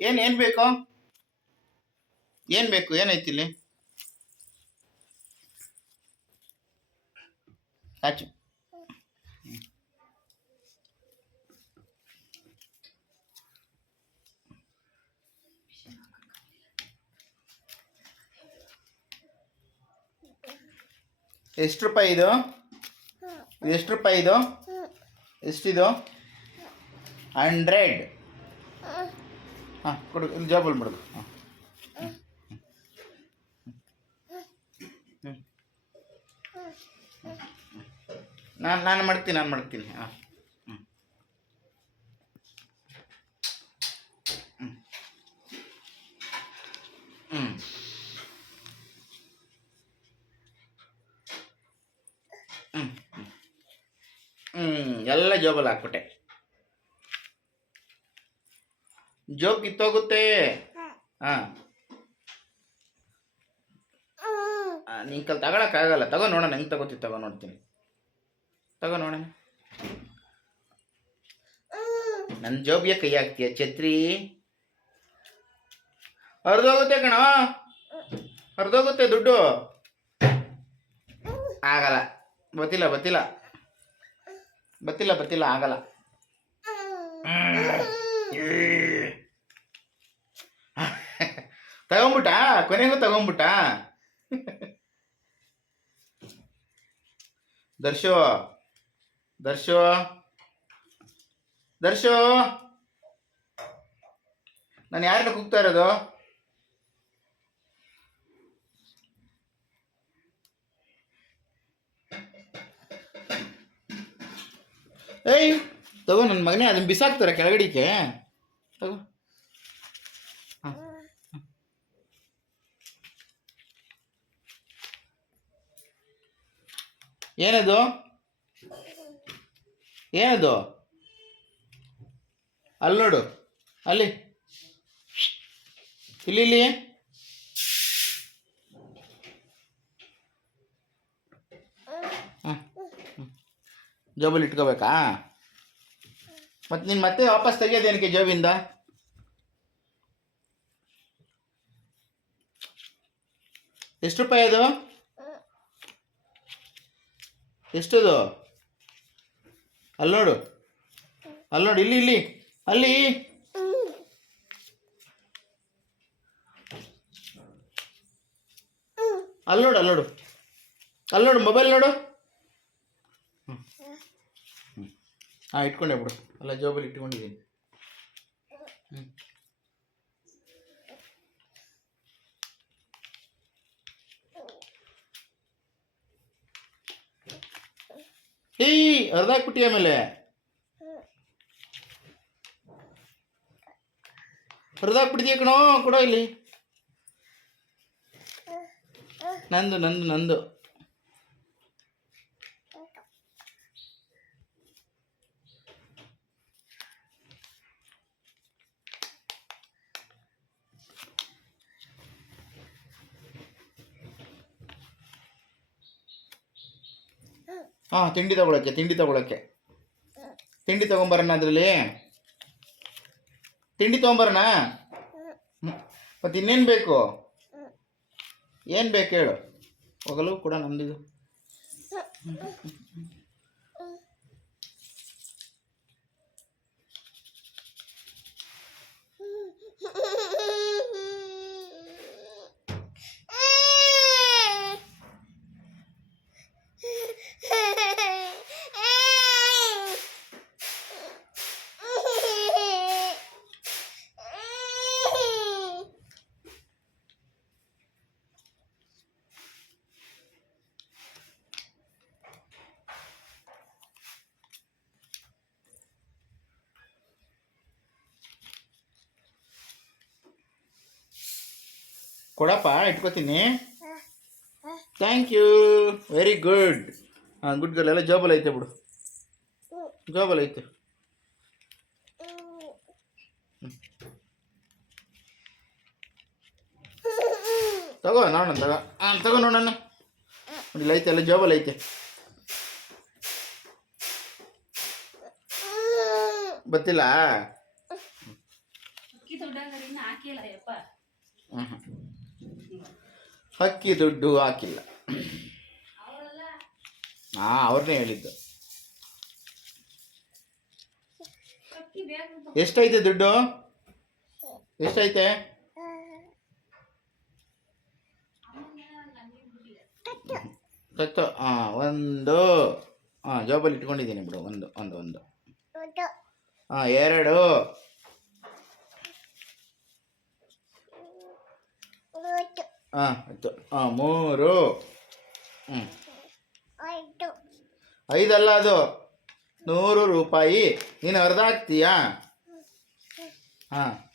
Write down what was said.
ಏನು ಏನು ಬೇಕು? ಏನು ಬೇಕು? ಏನೈತಿ ಇಲ್ಲಿ? ಎಷ್ಟು ರೂಪಾಯಿ ಇದು? ಎಷ್ಟು ರೂಪಾಯಿ ಇದು? ಎಷ್ಟಿದು? ಹಂಡ್ರೆಡ್. ಹಾಂ, ಕೊಡು, ಇಲ್ಲಿ ಜಾಬಲ್ಲಿ ಬಿಡೋದು ಹಾಂ. ನಾನು ನಾನು ಮಾಡ್ತೀನಿ ನಾನು ಮಾಡ್ತೀನಿ. ಹಾಂ. ಹ್ಞೂ ಹ್ಞೂ ಎಲ್ಲ ಜೋಬಲ್ ಹಾಕ್ಬಿಟ್ಟೆ. ಜೋಬ್ ಕಿತ್ತೋಗುತ್ತೆ. ಹಾಂ. ನಿನ್ ಕಲ್ ತಗೊಳಕ್ಕಾಗಲ್ಲ ತಗೋ ನೋಡೋಣ ಹೆಂಗೆ ತಗೋತಿ ತಗೋ ನೋಡ್ತೀನಿ. ತಗೋ ನೋಡೋಣ. ನನ್ನ ಜೋಬಿಯ ಕೈ ಹಾಕ್ತೀಯ ಛತ್ರಿ? ಹರಿದೋಗುತ್ತೆ ಕಣ. ಹರಿದೋಗುತ್ತೆ ದುಡ್ಡು. ಆಗಲ್ಲ. ಬತ್ತಿಲ್ಲ ಬತ್ತಿಲ್ಲ. ಬತ್ತಿಲ್ಲ ಬತ್ತಿಲ್ಲ ಆಗಲ್ಲ ತಗೊಂಬಿಟ್ಟ ಕೊನೆಗೂ ತಗೊಂಬಿಟ್ಟ. ದರ್ಶೋ ದರ್ಶೋ ದರ್ಶೋ. ನಾನು ಯಾರನ್ನ ಕೂಗ್ತಾ ಇರೋದು? ಏಯ್, ತಗೋ ನನ್ನ ಮಗನೇ ಅದನ್ನ ಬಿಸಾಕ್ತಾರೆ ಕೆಳಗಡಿಕೆ ತಗೋ ಹ. ಏನದು? ಏನದು? ಅಲ್ಲಿ ನೋಡು. ಅಲ್ಲಿ. ಇಲ್ಲಿ ಇಲ್ಲಿ. ಜೋಬಲ್ಲಿ ಇಟ್ಕೋಬೇಕಾ? ಮತ್ತೆ ನೀನು ಮತ್ತೆ ವಾಪಸ್ ತೆಗಿಯೋದೇನಕ್ಕೆ ಜೋಬಿಂದ? ಎಷ್ಟು ರೂಪಾಯಿ ಅದು? ಎಷ್ಟದು? ಅಲ್ಲಿ ನೋಡು ಅಲ್ಲಿ ನೋಡು ಇಲ್ಲಿ ಇಲ್ಲಿ. ಅಲ್ಲಿ. ಅಲ್ಲಿ ನೋಡು ಅಲ್ಲಿ ನೋಡು ಅಲ್ಲಿ ನೋಡು. ಮೊಬೈಲ್ ನೋಡು ಹಾಂ, ಇಟ್ಕೊಂಡೆ ಬಿಡು. ಅಲ್ಲ ಜೋಬಲ್ಲಿ ಇಟ್ಕೊಂಡಿದ್ದೀನಿ. ಹ್ಞೂ ಏಯ್ ಅರ್ಧಾಕ್ಬಿಟ್ಟಿ ಆಮೇಲೆ ಅರ್ಧಾಕ್ಬಿಟ್ಟಿದ್ಯಾ ಕಣೋ ಕೊಡೋ ಇಲ್ಲಿ ನಂದು ನಂದು ನಂದು ಹಾಂ, ತಿಂಡಿ ತಗೊಳಕ್ಕೆ ತಿಂಡಿ ತಗೊಳಕ್ಕೆ. ತಿಂಡಿ ತಗೊಂಬರೋಣ ಅದರಲ್ಲಿ. ತಿಂಡಿ ತೊಗೊಂಬರೋಣ? ಮತ್ತು ಇನ್ನೇನು ಬೇಕು? ಏನು ಬೇಕು ಹೇಳು. ಹೋಗಲು ಕೂಡ ನಮ್ದಿದು ಕೊಡಪ್ಪ ಇಟ್ಕೋತೀನಿ. ಥ್ಯಾಂಕ್ ಯು ವೆರಿ ಗುಡ್ ಹಾಂ ಗುಡ್ ಗರ್ಲ್ ಎಲ್ಲ ಜಾಬಲ್ ಐತೆ ಬಿಡು. ಜಾಬಲ್ ಐತೆ. ತಗೋ ನೋಡೋಣ ತಗೋ. ಹಾಂ ತಗೋ ನೋಡೋಣ. ನೋಡಿ ಇಲ್ಲಿ ಐತೆ. ಎಲ್ಲ ಜಾಬಲ್ ಐತೆ ಬತ್ತಿಲ್ಲ ಹ್ಞೂ ದೊಡ್ಡಾಗದೆ ಅಕ್ಕಿ ದುಡ್ಡು ಹಾಕಿಲ್ಲ. ಹಾ ಅವ್ರನ್ನೇ ಹೇಳಿದ್ದು. ಎಷ್ಟೈತೆ ದುಡ್ಡು? ಎಷ್ಟೈತೆ? ಕತ್ತು ಹಾಂ ಒಂದು. ಹಾಂ ಜಾಬಲ್ಲಿ ಇಟ್ಕೊಂಡಿದ್ದೀನಿ ಬಿಡು ಒಂದು ಒಂದು. ಒಂದು. ಹಾಂ ಎರಡು. ಹಾಂ ಆಯ್ತು. ಹಾಂ ಮೂರು. ಹ್ಞೂ ಐದಲ್ಲ ಅದು. ನೂರು ರೂಪಾಯಿ. ನೀನು ಅರ್ಧ ಹಾಕ್ತೀಯಾ? ಹಾಂ.